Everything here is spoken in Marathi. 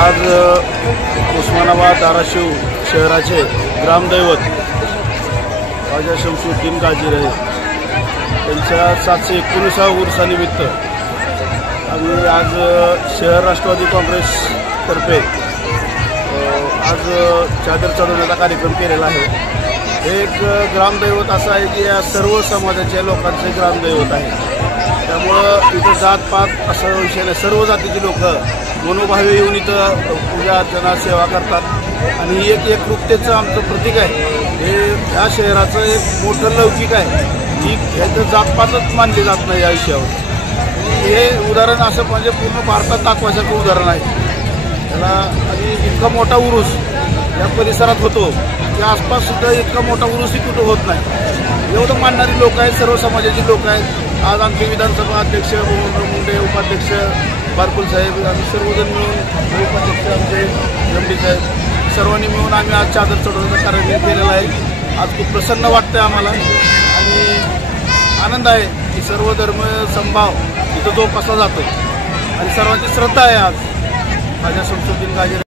आज उस्मानाबाद धाराशिव शहराचे ग्रामदैवत राजा शमशुद्दीन गाजीर त्यांच्या 719व्या उरुसानिमित्त आम्ही आज शहर राष्ट्रवादी काँग्रेसतर्फे आज चादर चढवण्याचा कार्यक्रम केलेला आहे। हे एक ग्रामदैवत असं आहे की या सर्व समाजाच्या लोकांचे ग्रामदैवत आहे। त्यामुळं इथं जातपात असा विषय नाही, सर्व जातीची लोक मनोभावे येऊन इथं पूजा अर्चना सेवा करतात आणि ही एक एकरूपतेचं आमचं प्रतीक आहे। हे या शहराचं एक मोठं लौकिक आहे की ह्याचं जातपातच मानली जात नाही। या विषयावर हे उदाहरण असं म्हणजे पूर्ण भारतात दाखवायसारखं उदाहरण आहे त्याला। आणि इतका मोठा उरूस या परिसरात होतो की आसपास सुद्धा इतका मोठा उरूसही कुठं होत नाही। एवढं मानणारी लोक आहेत, सर्व समाजाची लोक आहेत। आज आमचे विधानसभा अध्यक्ष भुवनराव मुंडे, उपाध्यक्ष बारकुल साहेब, आम्ही सर्वजण मिळून, उपाध्यक्ष आमचे एमडी साहेब, सर्वांनी मिळून आम्ही आज चादर चढवण्याचा कार्यक्रम केलेला आहे। आज खूप प्रसन्न वाटतं आम्हाला आणि आनंद आहे की सर्व धर्म समभाव इथं जोपासला जातो आणि सर्वांची श्रद्धा आहे आज राजा शमशुद्दीन गाजीर